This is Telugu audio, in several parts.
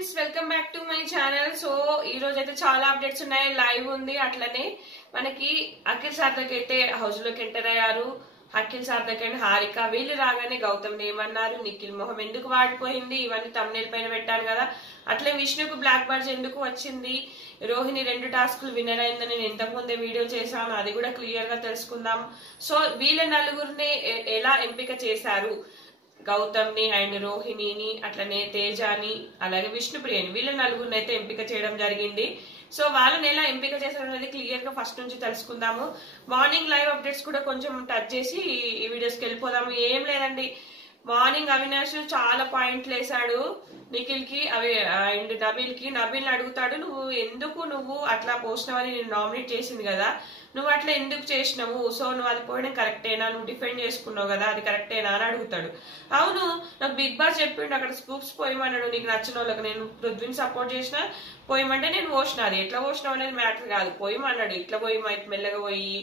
Friends welcome back to my channel. So ఈ రోజు అయితే చాలా అప్డేట్స్ ఉన్నాయి, లైవ్ ఉంది. అట్లనే మనకి అఖిల్ సార్థక్ అయితే హౌస్ లోకి ఎంటర్ అయ్యారు. అఖిల్ సార్థక్ అండ్ హారిక వీళ్ళు రాగానే గౌతమ్ ఏమన్నారు, నిఖిల్ మొహం ఎందుకు వాడిపోయింది, ఇవన్నీ తమ్నేల్ పైన పెట్టాను కదా. అట్లే విష్ణుకు బ్లాక్ బర్జ్ ఎందుకు వచ్చింది, రోహిణి 2 టాస్కులు విన్నర్ అయిందని నేను ఇంతకు ముందే వీడియో చేశాను, అది కూడా క్లియర్ గా తెలుసుకుందాం. సో వీళ్ళ నలుగురిని ఎలా ఎంపిక చేశారు, గౌతమ్ ని అండ్ రోహిణిని అట్లనే తేజాని అలాగే విష్ణుప్రియని, వీళ్ళ నలుగురిని అయితే ఎంపిక చేయడం జరిగింది. సో వాళ్ళని ఎలా ఎంపిక చేశారు అనేది క్లియర్ గా ఫస్ట్ నుంచి తెలుసుకుందాము. మార్నింగ్ లైవ్ అప్డేట్స్ కూడా కొంచెం టచ్ చేసి ఈ వీడియోస్కి వెళ్ళిపోదాము. ఏం లేదండి, మార్నింగ్ అవినాష్ చాలా పాయింట్లు వేసాడు నిఖిల్ కి అవి అండ్ నబీల్ కి. నబీల్ అడుగుతాడు, నువ్వు అట్లా పోసినావని నేను నామినేట్ చేసింది కదా, నువ్వు అట్లా ఎందుకు చేసినావు, సో నువ్వు అది పోయడం కరెక్టేనా, నువ్వు డిఫెండ్ చేసుకున్నావు కదా అది కరెక్టేనా అని అడుగుతాడు. అవును, నాకు బిగ్ బాస్ చెప్పిండు అక్కడ స్కూప్స్ పోయమన్నాడు, నీకు నచ్చిన వాళ్ళకి. నేను పృథ్వీని సపోర్ట్ చేసిన పోయమంటే నేను పోసిన, అది ఎట్లా పోసినావు అనేది మ్యాటర్ కాదు, పోయమన్నాడు. ఇట్లా పోయి మెల్లగా పోయి,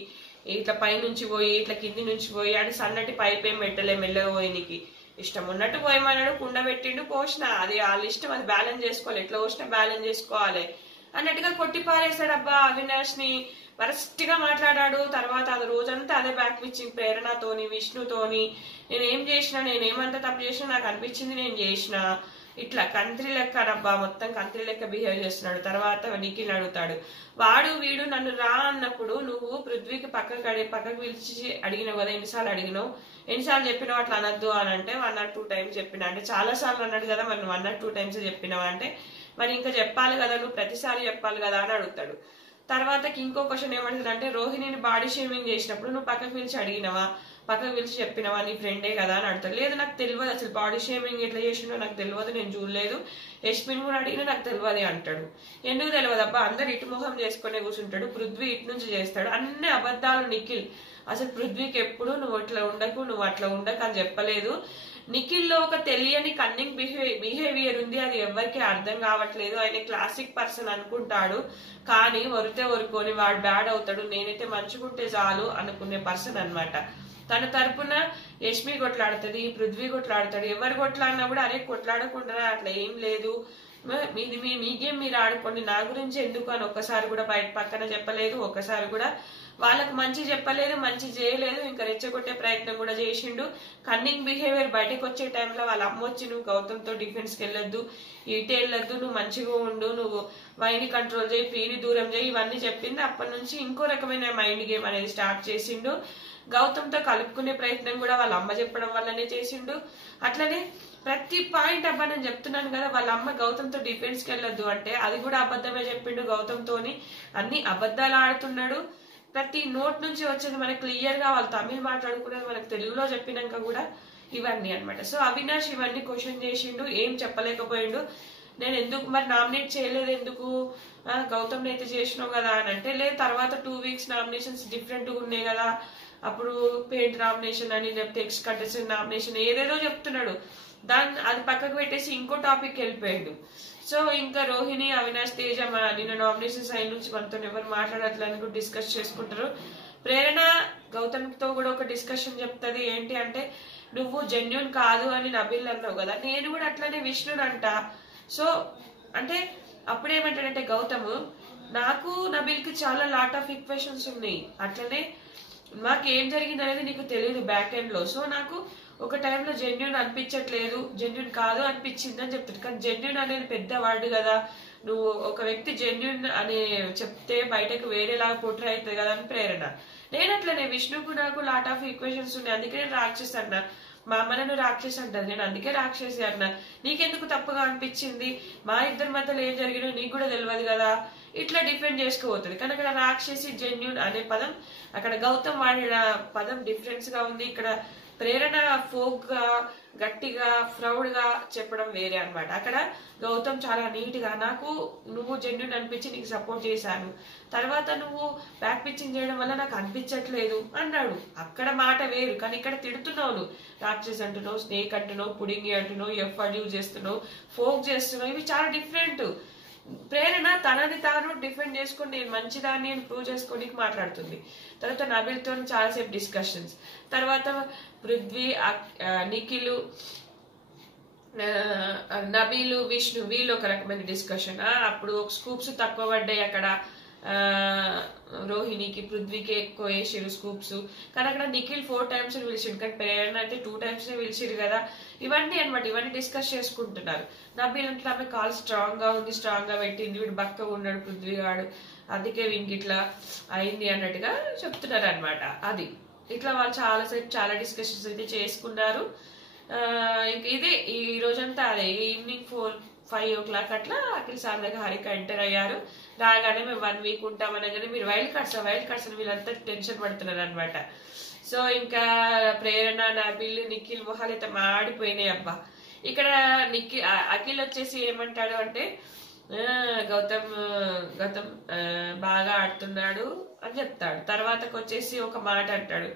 ఇట్లా పై నుంచి పోయి, ఇట్లా కింది నుంచి పోయి, అంటే సన్నటి పైప్ ఏం పెట్టలే, మెల్లగా పోయి నీకు ఇష్టం ఉన్నట్టు పోయమన్నాడు, కుండ పెట్టిండు పోసిన, అది వాళ్ళ ఇష్టం, అది బ్యాలెన్స్ చేసుకోవాలి, ఎట్లా పోసినా బ్యాలెన్స్ చేసుకోవాలి అన్నట్టుగా కొట్టి పారేశాడు. అబ్బా అవినాష్ ని వరస్ట్ గా మాట్లాడాడు. తర్వాత అది రోజంతా అదే బ్యాక్ పిచ్చింగ్, ప్రేరణతోని విష్ణుతోని నేనేం చేసినా, నేనేమంతా తప్పు చేసినా నాకు అనిపించింది నేను చేసిన, ఇట్లా కంత్రి లెక్క అబ్బా మొత్తం కంత్రి లెక్క బిహేవ్ చేస్తున్నాడు. తర్వాత నిఖిల్ అడుగుతాడు, వీడు నన్ను రా అన్నప్పుడు నువ్వు పృథ్వీకి పక్కకు పిలిచి అడిగినావు కదా, ఎన్నిసార్లు అడిగినావు, ఎన్నిసార్లు చెప్పినావు అట్లా అనద్దు అని అంటే 1 or 2 times చెప్పినా, అంటే చాలా సార్లు అన్నాడు కదా, మరి 1 or 2 times చెప్పినావు అంటే మరి ఇంకా చెప్పాలి కదా, నువ్వు ప్రతిసారి చెప్పాలి కదా అని అడుగుతాడు. తర్వాతకి ఇంకో క్వశ్చన్ ఏమంటుంది అంటే, రోహిణిని బాడీ షేమింగ్ చేసినప్పుడు నువ్వు పక్కకు పిలిచి అడిగినవా, పక్కకు పిలిచి చెప్పినవా, నీ ఫ్రెండే కదా అని అడుగుతాడు. లేదు నాకు తెలియదు, అసలు బాడీ షేమింగ్ ఎట్లా చేసిండో నాకు తెలియదు, నేను చూడలేదు, యశ్మిన్ కూడా అడిగినా నాకు తెలియదు అంటాడు. ఎందుకు తెలియదు అబ్బా, అందరు ఇటు మొహం చేసుకునే కూర్చుంటాడు, పృథ్వీ ఇటు నుంచి చేస్తాడు, అన్ని అబద్ధాలు నిఖిల్. అసలు పృథ్వీకి ఎప్పుడు నువ్వు ఇట్లా ఉండకు, నువ్వు అట్లా ఉండకు అని చెప్పలేదు. నిఖిల్ లో ఒక తెలియని కన్నింగ్ బిహేవియర్ ఉంది, అది ఎవరికి అర్థం కావట్లేదు. ఆయన క్లాసిక్ పర్సన్ అనుకుంటాడు, కానీ వరుకొని వాడు బ్యాడ్ అవుతాడు, నేనైతే మంచుకుంటే చాలు అనుకునే పర్సన్ అనమాట. తన తరపున యష్మి కొట్లాడుతుంది, పృథ్వీ కొట్లాడుతాడు, ఎవరు కొట్లాడినా కూడా అరే కొట్లాడకుండా అట్లా ఏం లేదు, మీ గేమ్ మీరు ఆడుకోండి, నా గురించి ఎందుకు అని ఒక్కసారి కూడా బయట పక్కన చెప్పలేదు, ఒక్కసారి కూడా వాళ్ళకు మంచి చెప్పలేదు, మంచి చేయలేదు, ఇంకా రెచ్చగొట్టే ప్రయత్నం కూడా చేసిండు. కన్నింగ్ బిహేవియర్ బయటకు వచ్చే టైంలో వాళ్ళ అమ్మ వచ్చి నువ్వు గౌతమ్తో డిఫెన్స్కి వెళ్ళొద్దు, ఇటే వెళ్ళొద్దు, నువ్వు మంచిగా ఉండు, నువ్వు మైండ్ కంట్రోల్ చేయి, పీని దూరం చేయి, ఇవన్నీ చెప్పింది. అప్పటి నుంచి ఇంకో రకమైన మైండ్ గేమ్ అనేది స్టార్ట్ చేసిండు. గౌతమ్తో కలుపుకునే ప్రయత్నం కూడా వాళ్ళ అమ్మ చెప్పడం వల్లనే చేసిండు. అట్లనే ప్రతి పాయింట్ అబ్బా నేను చెప్తున్నాను కదా, వాళ్ళ అమ్మ గౌతమ్తో డిఫెన్స్కి వెళ్ళొద్దు అంటే అది కూడా అబద్ధమే చెప్పిండు గౌతమ్తోని, అన్ని అబద్ధాలు ఆడుతున్నాడు. ప్రతి నోట్ నుంచి వచ్చేది మనకు క్లియర్ గా వాళ్ళు తమిళ్ మాట్లాడుకునేది మనకు తెలుగులో చెప్పినాక కూడా ఇవన్నీ అనమాట. సో అవినాష్ ఇవన్నీ క్వశ్చన్ చేసిండు, ఏం చెప్పలేకపోయిండు. నేను ఎందుకు మరి నామినేట్ చేయలేదు, ఎందుకు గౌతమ్ అయితే చేసినావు కదా అని అంటే, లేదు తర్వాత 2 weeks నామినేషన్స్ డిఫరెంట్ గా ఉన్నాయి కదా, అప్పుడు పెయింట్ నామినేషన్ అని లేకపోతే ఎక్స్ కంటెస్టెంట్ నామినేషన్ ఏదేదో చెప్తున్నాడు, అది పక్కకు పెట్టేసి ఇంకో టాపిక్ వెళ్ళిపోయాడు. సో ఇంకా రోహిణి అవినాష్ తేజ నిన్న నామినేషన్ సైడ్ నుంచి మనతో ఎవరు మాట్లాడట్లని కూడా డిస్కస్ చేసుకుంటారు. ప్రేరణ గౌతమ్ తో కూడా ఒక డిస్కషన్ చెప్తుంది, ఏంటి అంటే నువ్వు జెన్యున్ కాదు అని నబీల్ అన్నావు కదా, నేను కూడా అట్లనే విష్ణుని అంట. సో అంటే అప్పుడేమంటాడంటే గౌతమ్, నాకు నబీల్ కి చాలా లాట్ ఆఫ్ ఈక్వేషన్స్ ఉన్నాయి, అట్లనే మాకేం జరిగింది అనేది నీకు తెలియదు బ్యాక్ ఎండ్ లో, సో నాకు ఒక టైంలో జెన్యున్ అనిపించట్లేదు, జెన్యున్ కాదు అనిపించింది అని చెప్తాడు. కానీ జెన్యున్ అనేది పెద్ద వర్డ్ కదా, నువ్వు ఒక వ్యక్తి జెన్యున్ అని చెప్తే బయటకు వేరేలాగా పోట్రే అవుతుంది కదా అని ప్రేరణ. నేను అట్లనే విష్ణుకు నాకు లాట్ ఆఫ్ ఈక్వేషన్స్ ఉన్నాయి, అందుకే నేను రాక్షసి అన్నా, మా అమ్మను రాక్షసి అంటారు, నేను అందుకే రాక్షసి అన్నా, నీకెందుకు తప్పుగా అనిపించింది, మా ఇద్దరి మధ్యలో ఏం జరిగినా నీకు కూడా తెలియదు కదా, ఇట్లా డిఫెండ్ చేసుకోబోతుంది. కానీ అక్కడ రాక్షసి జెన్యున్ అనే పదం, అక్కడ గౌతమ్ వాడిన పదం డిఫరెన్స్ గా ఉంది. ఇక్కడ ప్రేరణ ఫోక్ గా గట్టిగా ప్రౌడ్ గా చెప్పడం వేరే అనమాట. అక్కడ గౌతమ్ చాలా నీట్ గా, నాకు నువ్వు జెన్యున్ అనిపించి నీకు సపోర్ట్ చేశాను, తర్వాత నువ్వు బ్యాక్ పిచ్చింగ్ చేయడం వల్ల నాకు అనిపించట్లేదు అన్నాడు. అక్కడ మాట వేరు, కానీ ఇక్కడ తిడుతున్నావు, నువ్వు రాక్షస్ అంటున్నావు, స్నేక్ అంటున్నావు, పుడింగి అంటున్నావు, ఎఫ్ యూజ్ చేస్తున్నావు, ఫోక్ చేస్తున్నావు, ఇవి చాలా డిఫరెంట్. ప్రేరణ తనని తాను డిఫెండ్ చేసుకుని నేను మంచిదాన్ని అని ప్రూవ్ చేసుకోనికి మాట్లాడుతుంది. తర్వాత నబీల్తో చాలాసేపు డిస్కషన్స్, తర్వాత పృథ్వీ నిఖిల్ నబీలు విష్ణు వీళ్ళు ఒక రకమైన డిస్కషన్. అప్పుడు స్కూప్స్ తక్కువ పడ్డాయి అక్కడ, రోహిణికి పృథ్వీకి ఎక్కువ వేసిరు స్కూప్స్. కానీ అక్కడ నిఖిల్ 4 times పిలిచిండు, కానీ ప్రేరణ అయితే 2 times పిలిచిరు కదా. ఇవన్నీ అనమాట, ఇవన్నీ డిస్కస్ చేసుకుంటున్నారు. నబీల్ అంటే ఆమె కాల్ స్ట్రాంగ్ గా ఉంది, స్ట్రాంగ్ గా పెట్టింది, వీడు బక్కగా ఉన్నాడు పృథ్వీగాడు, అందుకే వీనికి ఇట్లా అయింది అన్నట్టుగా చెప్తున్నారు అనమాట. అది ఇట్లా వాళ్ళు చాలాసేపు చాలా డిస్కషన్స్ అయితే చేసుకున్నారు. ఇదే ఈ రోజంతా అదే ఈవినింగ్ 4-5 o'clock అట్లా అఖిల్ సార్ దగ్గర హారిక ఎంటర్ అయ్యారు. రాగానే మేము 1 week ఉంటాం అనగానే మీరు వైల్డ్ కార్డ్స్ అని వీళ్ళంతా టెన్షన్ పడుతున్నారు అనమాట. సో ఇంకా ప్రేరణ, నబీల్, నిఖిల్ మొహాలు అయితే మాడిపోయినాయి అబ్బా. ఇక్కడ అఖిల్ వచ్చేసి ఏమంటాడు అంటే గౌతమ్ బాగా ఆడుతున్నాడు అని చెప్తాడు. తర్వాతకు వచ్చేసి ఒక మాట అంటాడు,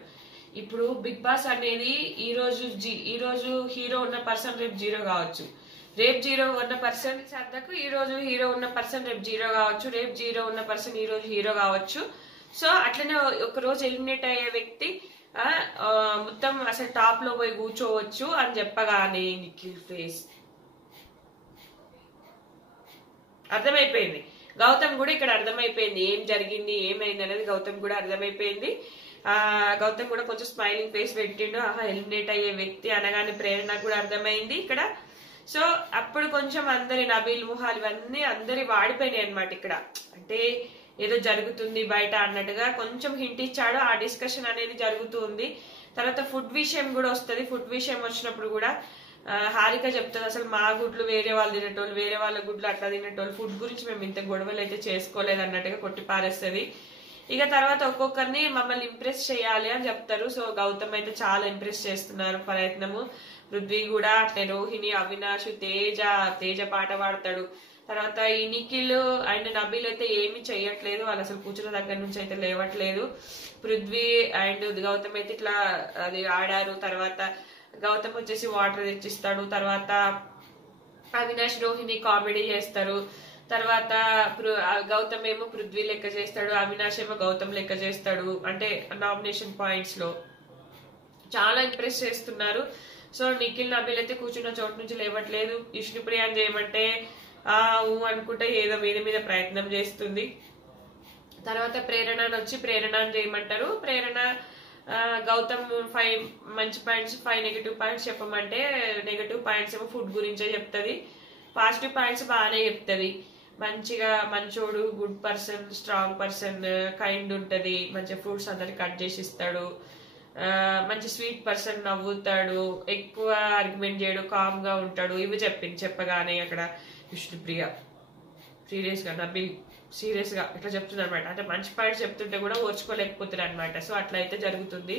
ఇప్పుడు బిగ్ బాస్ అనేది ఈ రోజు హీరో ఉన్న పర్సన్ రేపు 0 కావచ్చు, రేపు 0 ఉన్న పర్సన్ సర్దకు ఈ రోజు హీరో ఉన్న పర్సన్ రేపు 0 కావచ్చు, రేపు 0 ఉన్న పర్సన్ ఈ రోజు హీరో కావచ్చు. సో అట్లనే ఒక రోజు ఎలిమినేట్ అయ్యే వ్యక్తి మొత్తం అసలు టాప్ లో పోయి కూర్చోవచ్చు అని చెప్పగానే నిఖిల్ ఫేస్ అర్థమైపోయింది. గౌతమ్ కూడా ఇక్కడ అర్థమైపోయింది ఏం జరిగింది ఏమైంది అనేది, గౌతమ్ కూడా అర్థమైపోయింది. గౌతమ్ కూడా కొంచెం స్మైలింగ్ ఫేస్ పెట్టిండు. ఎలిమినేట్ అయ్యే వ్యక్తి అనగానే ప్రేరణ కూడా అర్థమైంది ఇక్కడ. సో అప్పుడు కొంచెం అందరి నబీల్ మొహాలు ఇవన్నీ అందరి వాడిపోయినాయి అనమాట. ఇక్కడ అంటే ఏదో జరుగుతుంది బయట అన్నట్టుగా కొంచెం హింట్ ఇచ్చాడు. ఆ డిస్కషన్ అనేది జరుగుతుంది. తర్వాత ఫుడ్ విషయం కూడా వస్తుంది. ఫుడ్ విషయం వచ్చినప్పుడు కూడా హారిక చెప్తుంది, అసలు మా గుడ్లు వేరే వాళ్ళు తినేటోళ్ళు, వేరే వాళ్ళ గుడ్లు అట్లా తినేటోళ్ళు, ఫుడ్ గురించి మేము ఇంత గొడవలు అయితే చేసుకోలేదు అన్నట్టుగా కొట్టి పారేస్తుంది. ఇక తర్వాత ఒక్కొక్కరిని మమ్మల్ని ఇంప్రెస్ చేయాలి అని చెప్తారు. సో గౌతమ్ అయితే చాలా ఇంప్రెస్ చేస్తున్నారు ప్రయత్నము. పృథ్వీ కూడా అట్లే, రోహిణి, అవినాష్, తేజ పాట పాడతాడు. తర్వాత ఈ నిఖిల్ అండ్ నబీల్ అయితే ఏమి చెయ్యట్లేదు, వాళ్ళు అసలు కూర్చున్న దగ్గర నుంచి అయితే లేవట్లేదు. పృథ్వీ అండ్ గౌతమ్ అయితే ఇట్లా అది ఆడారు. తర్వాత గౌతమ్ వచ్చేసి వాటర్ తెచ్చిస్తాడు. తర్వాత అవినాష్, రోహిణి కామెడీ చేస్తారు. తర్వాత గౌతమ్ ఏమో పృథ్వీ లెక్క చేస్తాడు, అవినాష్ ఏమో గౌతమ్ లెక్క చేస్తాడు. అంటే నామినేషన్ పాయింట్స్ లో చాలా ఇంప్రెస్ చేస్తున్నారు. సో నిఖిల్, నబీల్ అయితే కూర్చున్న చోటు నుంచి లేవట్లేదు. విష్ణుప్రియాని చేయమంటే అనుకుంటే ఏదో మీద ప్రయత్నం చేస్తుంది. తర్వాత ప్రేరణను వచ్చి ప్రేరణను చేయమంటారు. ప్రేరణ గౌతమ్ 5 మంచి పాయింట్స్, 5 నెగిటివ్ పాయింట్స్ చెప్పమంటే నెగిటివ్ పాయింట్స్ ఏమో ఫుడ్ గురించే చెప్తుంది, పాజిటివ్ పాయింట్స్ బాగానే చెప్తుంది. మంచిగా మంచోడు, good person, strong person, kind ఉంటది, మంచిగా ఫ్రూట్స్ అందరికి కట్ చేసి ఇస్తాడు, మంచి స్వీట్ పర్సన్, నవ్వుతాడు, ఎక్కువ ఆర్గ్యుమెంట్ చేయడు, కామ్ గా ఉంటాడు. ఇవి చెప్పగానే అక్కడ విష్ణుప్రియ సీరియస్ గా, నబీల్ సీరియస్ గా ఇట్లా చెప్తున్నారు అనమాట. అంటే మంచి పాయింట్స్ చెప్తుంటే కూడా ఓర్చుకోలేకపోతున్నారు అనమాట. సో అట్లా అయితే జరుగుతుంది.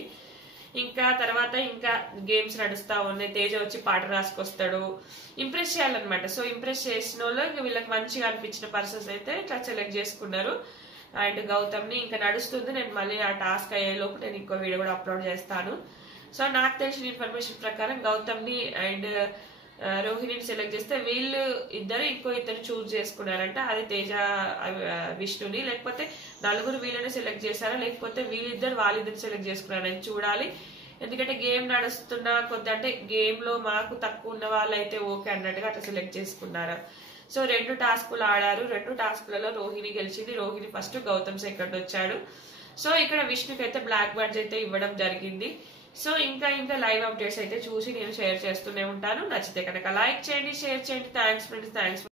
ఇంకా తర్వాత ఇంకా గేమ్స్ నడుస్తా ఉన్నాయి. తేజ వచ్చి పాట రాసుకొస్తాడు, ఇంప్రెస్ చేయాలన్నమాట. సో ఇంప్రెస్ చేసిన వాళ్ళు వీళ్ళకి మంచిగా అనిపించిన పర్సన్స్ అయితే ఇట్లా సెలెక్ట్ చేసుకున్నారు. అండ్ గౌతమ్ ని ఇంకా నడుస్తుంది. నేను మళ్ళీ ఆ టాస్క్ అయ్యేలోపు నేను ఇంకో వీడియో కూడా అప్లోడ్ చేస్తాను. సో నాకు తెలిసిన ఇన్ఫర్మేషన్ ప్రకారం గౌతమ్ ని అండ్ రోహిణిని సెలెక్ట్ చేస్తే వీళ్ళు ఇద్దరు ఇంకో ఇద్దరు చూస్ చేసుకున్నారంట. అది తేజ, విష్ణుని, లేకపోతే నలుగురు వీళ్ళని సెలెక్ట్ చేశారా, లేకపోతే వాళ్ళిద్దరు సెలెక్ట్ చేసుకున్నారని చూడాలి. ఎందుకంటే గేమ్ నడుస్తున్న కొద్ది, అంటే గేమ్ లో మాకు తక్కువ ఉన్న వాళ్ళైతే ఓకే అన్నట్టుగా అట్లా సెలెక్ట్ చేసుకున్నారు. సో 2 టాస్కులు ఆడారు. 2 టాస్కులలో రోహిణి గెలిచింది. రోహిణి ఫస్ట్, గౌతమ్ సెకండ్ వచ్చాడు. సో ఇక్కడ విష్ణుకి అయితే బ్లాక్ బర్డ్స్ అయితే ఇవ్వడం జరిగింది. సో ఇంకా లైవ్ అప్డేట్స్ అయితే చూసి నేను షేర్ చేస్తూనే ఉంటాను. నచ్చితే కనుక లైక్ చేయండి, షేర్ చేయండి. Thanks friends, thanks.